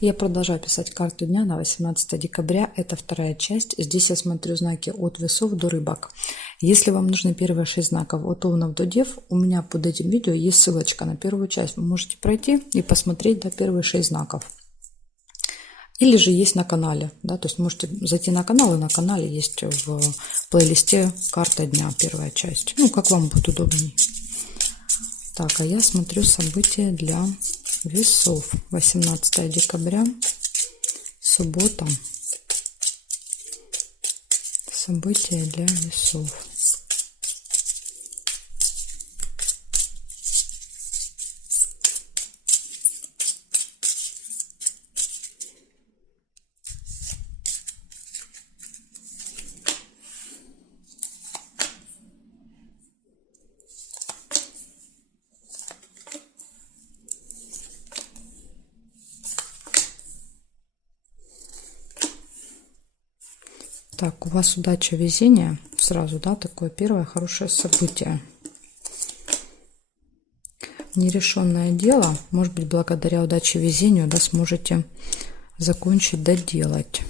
Я продолжаю писать карту дня на 18 декабря. Это вторая часть. Здесь я смотрю знаки от весов до рыбок. Если вам нужны первые 6 знаков от овнов до дев, у меня под этим видео есть ссылочка на первую часть. Вы можете пройти и посмотреть первые 6 знаков. Или же есть на канале. Да, то есть можете зайти на канал, и на канале есть в плейлисте карта дня первая часть. Ну, как вам будет удобней. Так, а я смотрю события для весов. 18 декабря, суббота. События для весов. Так, у вас удача, везение. Сразу, да, такое первое хорошее событие. Нерешенное дело, может быть, благодаря удаче, везению, да, сможете закончить, доделать.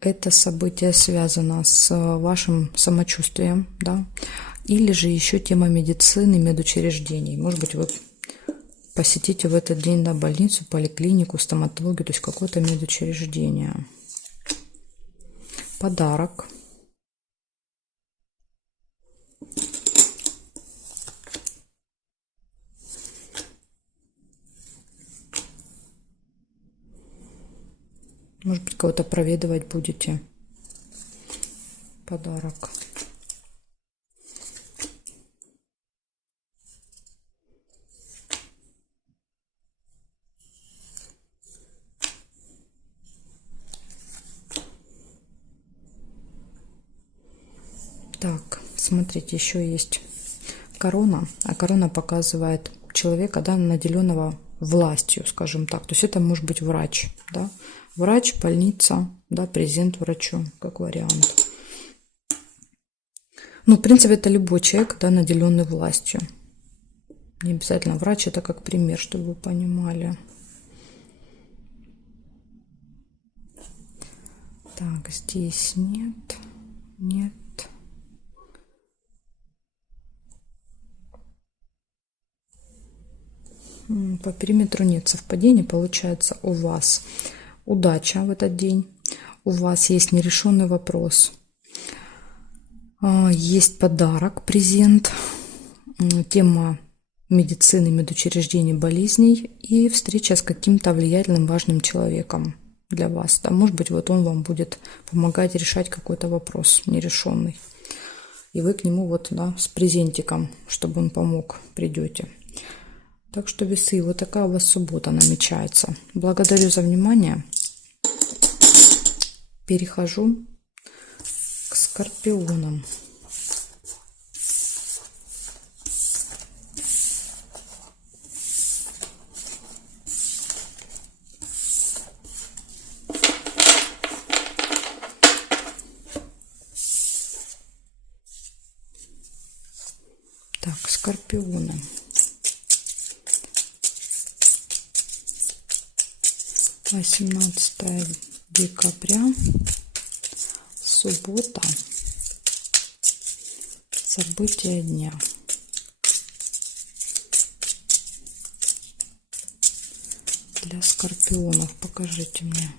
Это событие связано с вашим самочувствием, да, или же еще тема медицины, медучреждений. Может быть, вы посетите в этот день, да, больницу, поликлинику, стоматологию, то есть какое-то медучреждение. Подарок. Может быть, кого-то проведывать будете. Подарок. Так, смотрите, еще есть корона. А корона показывает человека, да, наделенного властью, скажем так. То есть это может быть врач, да. Врач, больница, да, презент врачу, как вариант. Ну, в принципе, это любой человек, да, наделенный властью. Не обязательно врач, это как пример, чтобы вы понимали. Так, здесь нет, нет. По периметру нет совпадений. Получается, у вас удача в этот день, у вас есть нерешенный вопрос, есть подарок, презент, тема медицины, медучреждений, болезней и встреча с каким-то влиятельным, важным человеком для вас. Да, может быть, вот он вам будет помогать решать какой-то вопрос нерешенный. И вы к нему вот, да, с презентиком, чтобы он помог, придете. Так что весы, вот такая у вас суббота намечается. Благодарю за внимание. Перехожу к скорпионам. Так, скорпионы. Восемнадцатое декабря, суббота, события дня. Для скорпионов покажите мне.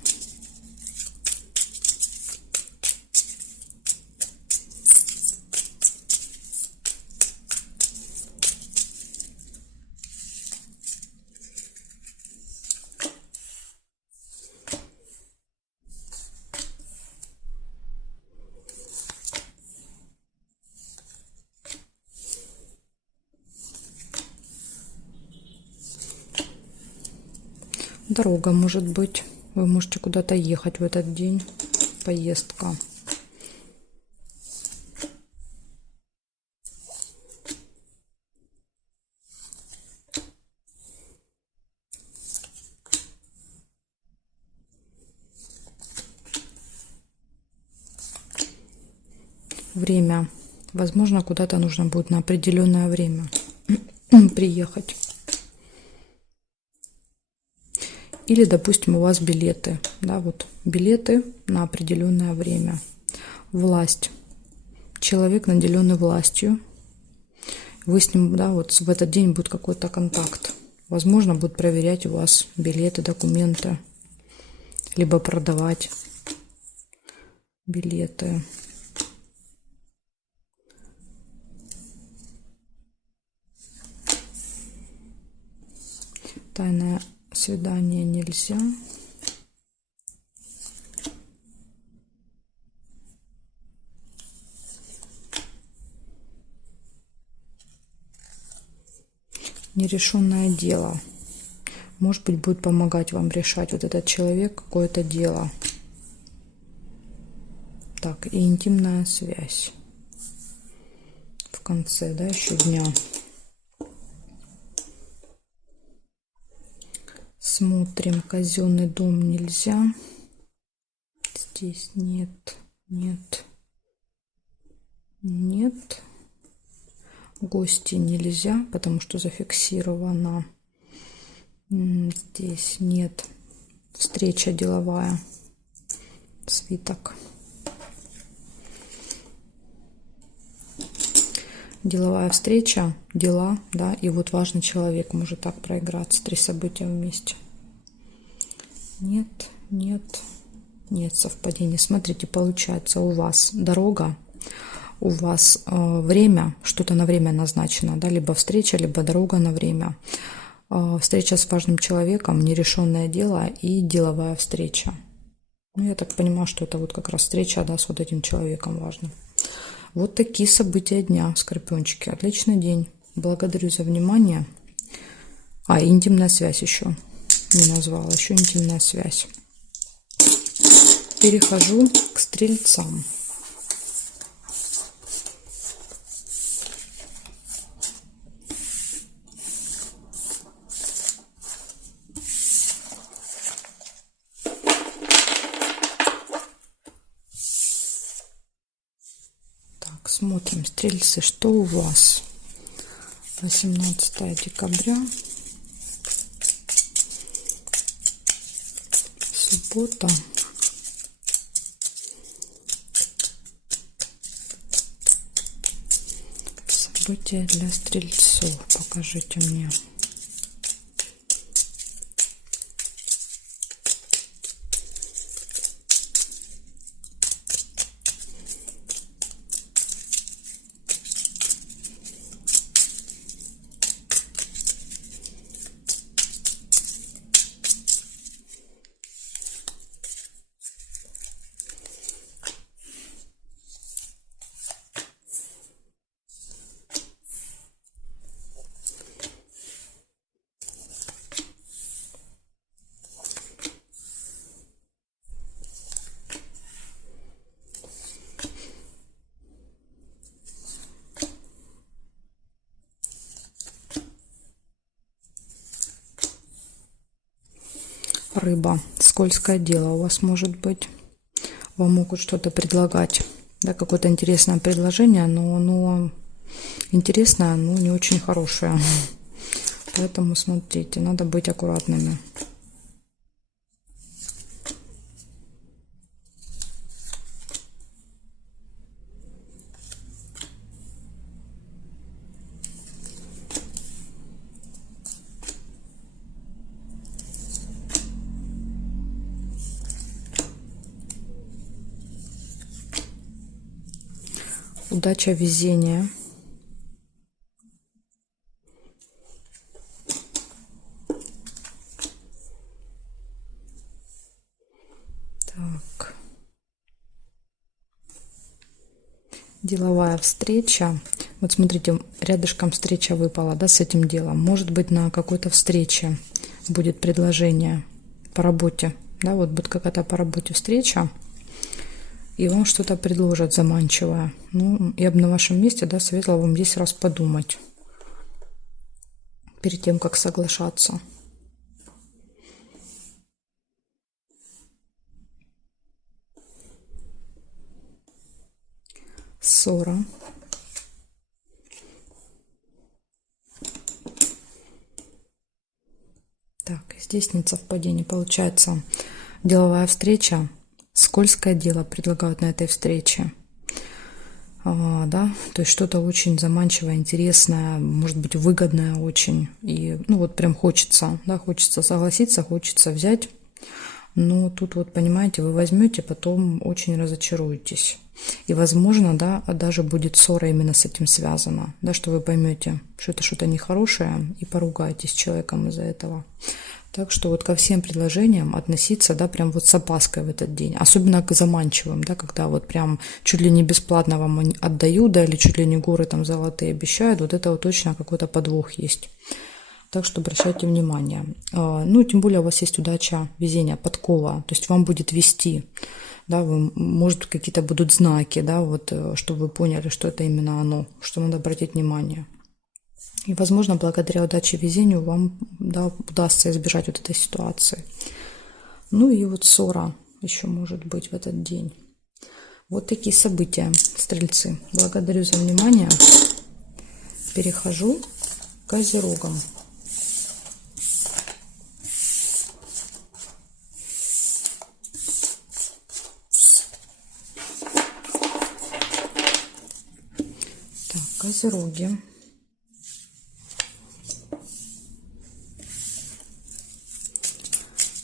Дорога может быть. Вы можете куда-то ехать в этот день. Поездка. время. Возможно, куда-то нужно будет на определенное время приехать. Или, допустим, у вас билеты, да, вот билеты на определенное время. Власть. Человек, наделенный властью. Вы с ним, да, вот в этот день будет какой-то контакт. Возможно, будет проверять у вас билеты, документы, либо продавать билеты. Тайное свидание нельзя. Нерешенное дело. Может быть, будет помогать вам решать вот этот человек какое-то дело. Так, и интимная связь. В конце, да, еще дня. Смотрим. Казенный дом нельзя. Здесь нет, нет, нет. Гости нельзя, потому что зафиксировано. Здесь нет. Встреча деловая. Свиток. Деловая встреча, дела, да, и вот важный человек может так проиграться. 3 события вместе. Нет, нет, нет совпадения. Смотрите, получается, у вас дорога, у вас время, что-то на время назначено, да, либо встреча, либо дорога на время. Встреча с важным человеком, нерешенное дело и деловая встреча. Ну, я так понимаю, что это вот как раз встреча, да, с вот этим человеком важным. Вот такие события дня, скорпиончики. Отличный день. Благодарю за внимание. А, интимная связь еще не назвала. Еще интимная связь. Перехожу к стрельцам. Так, смотрим, стрельцы, что у вас? 18 декабря. Суббота. События для стрельцов. Покажите мне. Рыба. Скользкое дело у вас может быть. Вам могут что-то предлагать. Да, какое-то интересное предложение, но оно интересное, но не очень хорошее. Поэтому смотрите, надо быть аккуратными. Удача, везение. Так. Деловая встреча. Вот смотрите, рядышком встреча выпала, да, с этим делом. Может быть, на какой-то встрече будет предложение по работе. Да, вот будет какая-то по работе встреча. И вам что-то предложат заманчивое. Ну, я бы на вашем месте, да, советовала вам 10 раз подумать перед тем, как соглашаться. ссора. Так, здесь нет совпадений. Получается, деловая встреча, скользкое дело предлагают на этой встрече. Да, то есть что-то очень заманчивое, интересное, может быть, выгодное очень. И, ну, вот прям хочется, да, хочется согласиться, хочется взять. Но тут вот, понимаете, вы возьмете, потом очень разочаруетесь. И, возможно, да, даже будет ссора именно с этим связана, да, что вы поймете, что это что-то нехорошее, и поругаетесь с человеком из-за этого. Так что вот ко всем предложениям относиться, да, прям вот с опаской в этот день. Особенно к заманчивым, да, когда вот прям чуть ли не бесплатно вам отдают, да, или чуть ли не горы там золотые обещают. Вот это вот точно какой-то подвох есть. Так что обращайте внимание. Ну, тем более у вас есть удача, везение, подкова. То есть вам будет вести, да, вы, может, какие-то будут знаки, да, вот, чтобы вы поняли, что это именно оно, что надо обратить внимание. И, возможно, благодаря удаче и везению вам, да, удастся избежать вот этой ситуации. Ну и вот ссора еще может быть в этот день. Вот такие события, стрельцы. Благодарю за внимание. Перехожу к козерогам. Так, козероги.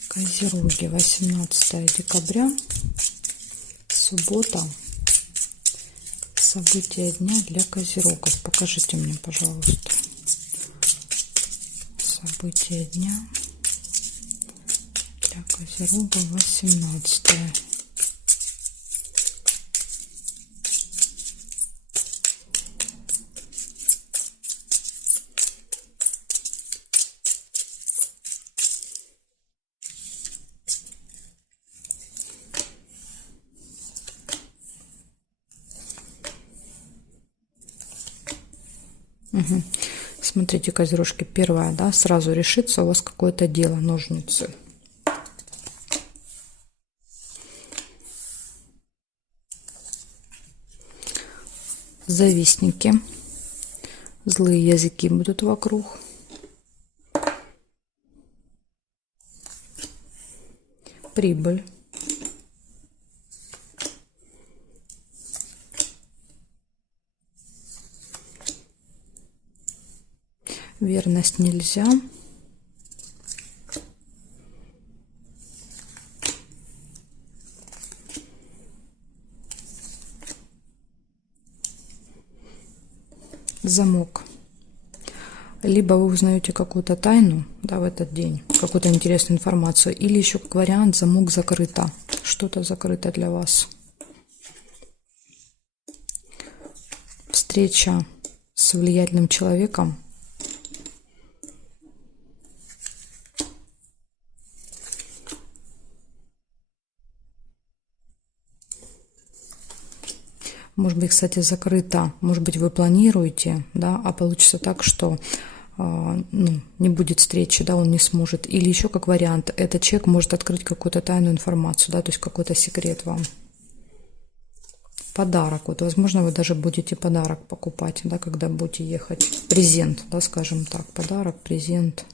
Козероги, 18 декабря, суббота. События дня для козерогов. Покажите мне, пожалуйста. События дня для козерогов, 18. Угу. Смотрите, козерожки, первое, да, сразу решится у вас какое-то дело, ножницы. Завистники, злые языки будут вокруг. Прибыль. Верность нельзя. Замок. Либо вы узнаете какую-то тайну, да, в этот день, какую-то интересную информацию, или еще как вариант замок закрыто. Что-то закрыто для вас. Встреча с влиятельным человеком. Может быть, кстати, закрыто. Может быть, вы планируете, да, а получится так, что ну, не будет встречи, да, он не сможет. Или еще как вариант, этот человек может открыть какую-то тайную информацию, да, то есть какой-то секрет вам. Подарок. Вот, возможно, вы даже будете подарок покупать, да, когда будете ехать. Презент, да, скажем так. Подарок, презент.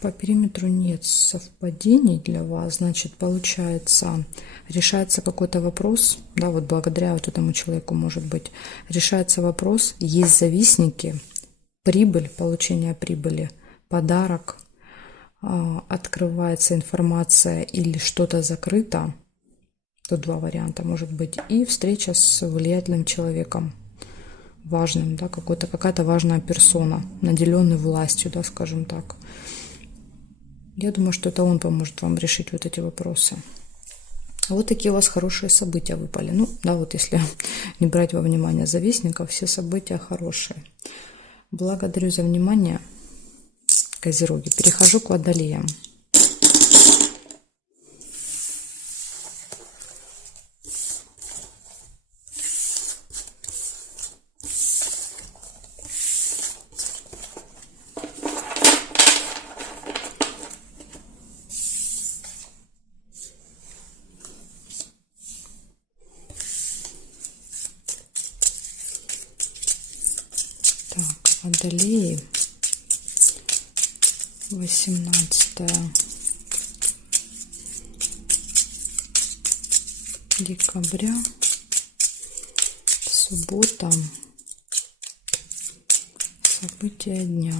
По периметру нет совпадений для вас, значит, получается, решается какой-то вопрос, да, вот благодаря вот этому человеку, может быть, решается вопрос, есть завистники, прибыль, получение прибыли, подарок, открывается информация или что-то закрыто, тут два варианта может быть, и встреча с влиятельным человеком, важным, да, какая-то важная персона, наделенный властью, да, скажем так. Я думаю, что это он поможет вам решить вот эти вопросы. Вот такие у вас хорошие события выпали. Ну, да, вот если не брать во внимание завистников, все события хорошие. Благодарю за внимание, Козероги. Перехожу к Водолеям. Так, Водолеи. 18 декабря, суббота, события дня.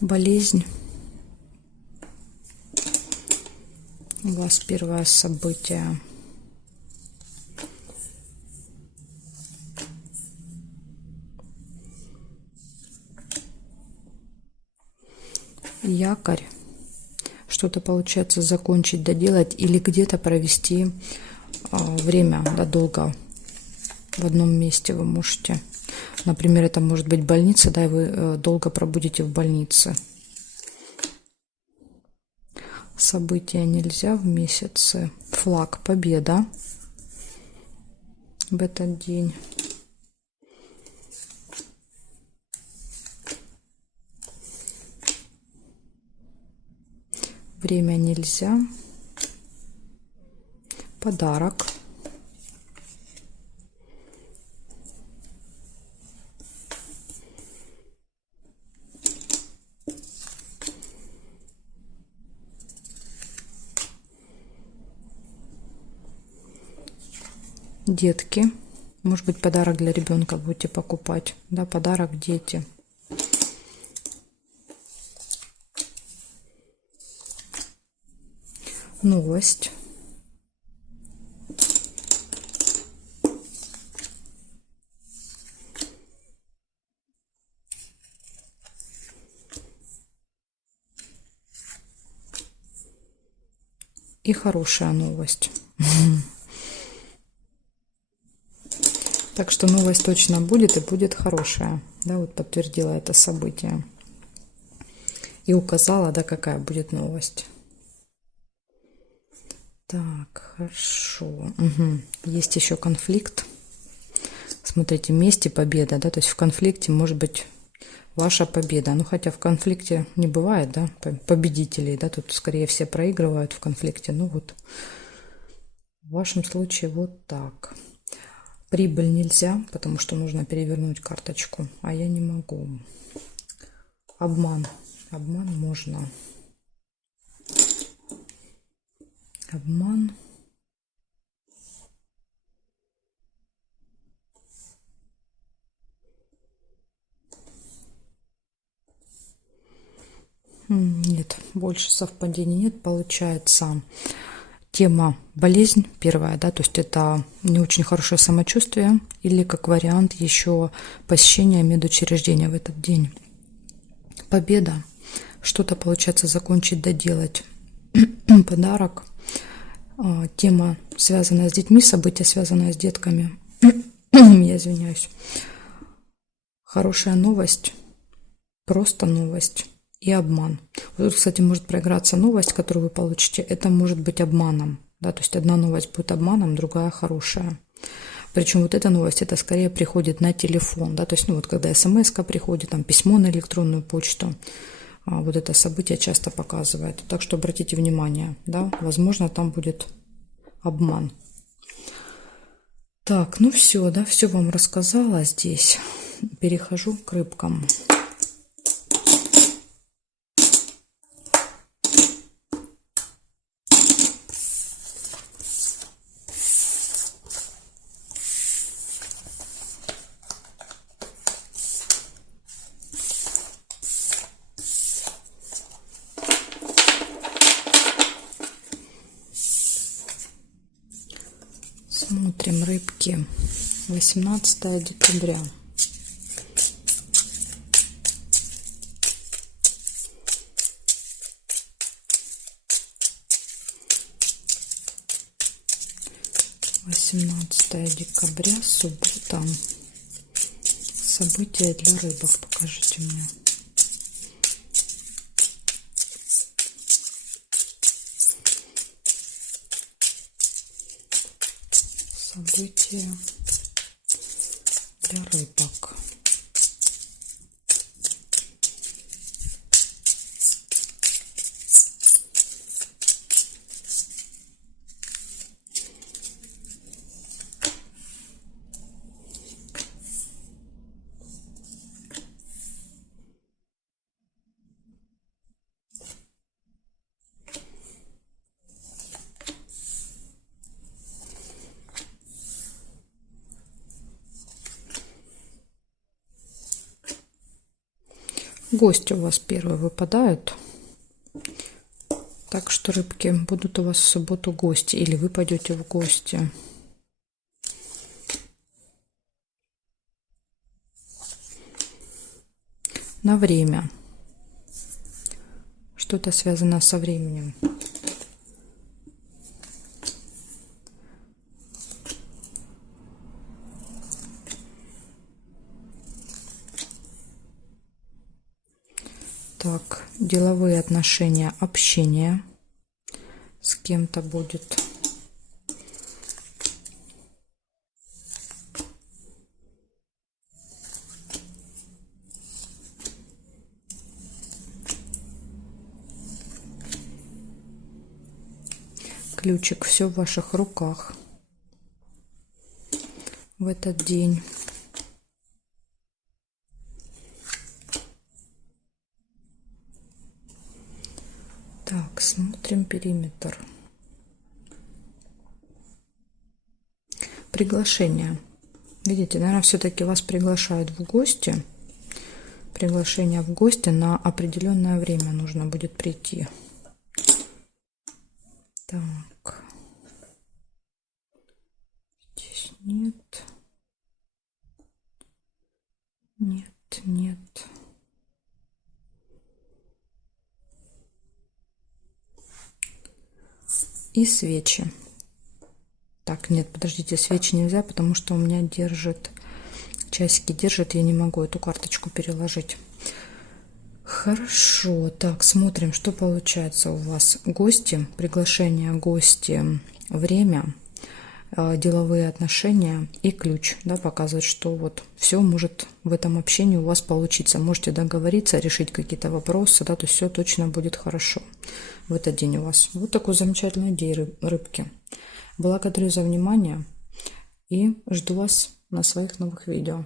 Болезнь. У вас первое событие. Якорь. Что-то получается закончить, доделать или где-то провести время, да, долго в одном месте вы можете. Например, это может быть больница, да, и вы долго пробудете в больнице. События нельзя в месяце. Флаг, победа в этот день. Время нельзя. Подарок. Детки. Может быть, подарок для ребенка будете покупать. Да, подарок дети. Новость. И хорошая новость. Так что новость точно будет и будет хорошая. Да, вот подтвердила это событие. И указала, да, какая будет новость. Так, хорошо. Угу. Есть еще конфликт. Смотрите, вместе победа, да, то есть в конфликте может быть ваша победа. Ну, хотя в конфликте не бывает, да, победителей, да, тут скорее все проигрывают в конфликте. Ну вот, в вашем случае вот так. Прибыль нельзя, потому что нужно перевернуть карточку, а я не могу. Обман. Обман можно. Обман. Нет, больше совпадений нет, получается. Тема болезнь первая, да, то есть это не очень хорошее самочувствие или как вариант еще посещение медучреждения в этот день. Победа, что-то получается закончить, доделать. Подарок, тема, связанная с детьми, события, связанные с детками. Я извиняюсь. Хорошая новость, просто новость. И обман. Вот тут, кстати, может проиграться новость, которую вы получите. Это может быть обманом. Да? То есть одна новость будет обманом, другая хорошая. Причем вот эта новость, это скорее приходит на телефон. Да? То есть, ну вот когда смс-ка приходит, там письмо на электронную почту, вот это событие часто показывает. Так что обратите внимание, да? Возможно, там будет обман. Так, ну все, да, все вам рассказала здесь. Перехожу к рыбкам. Смотрим, рыбки. 18 декабря. Декабря, суббота. События для рыбок покажите мне. События для рыбок. Гости у вас первые выпадают. Так что, рыбки, будут у вас в субботу гости. Или вы пойдете в гости. На время. Что-то связано со временем. Так, деловые отношения, общение с кем-то будет. Ключик, все в ваших руках в этот день. Так, смотрим периметр. Приглашение. Видите, наверное, все-таки вас приглашают в гости. Приглашение в гости на определенное время нужно будет прийти. Так. Здесь нет. Нет, нет. И свечи. Так, нет, подождите, свечи нельзя, потому что у меня держит, часики держит, я не могу эту карточку переложить. Хорошо, так, смотрим, что получается у вас. Гости, приглашение гости, время, деловые отношения и ключ, да, показывает, что вот все может в этом общении у вас получиться. Можете договориться, решить какие-то вопросы, да, то есть все точно будет хорошо в этот день у вас. Вот такой замечательный день, рыбки. Благодарю за внимание и жду вас на своих новых видео.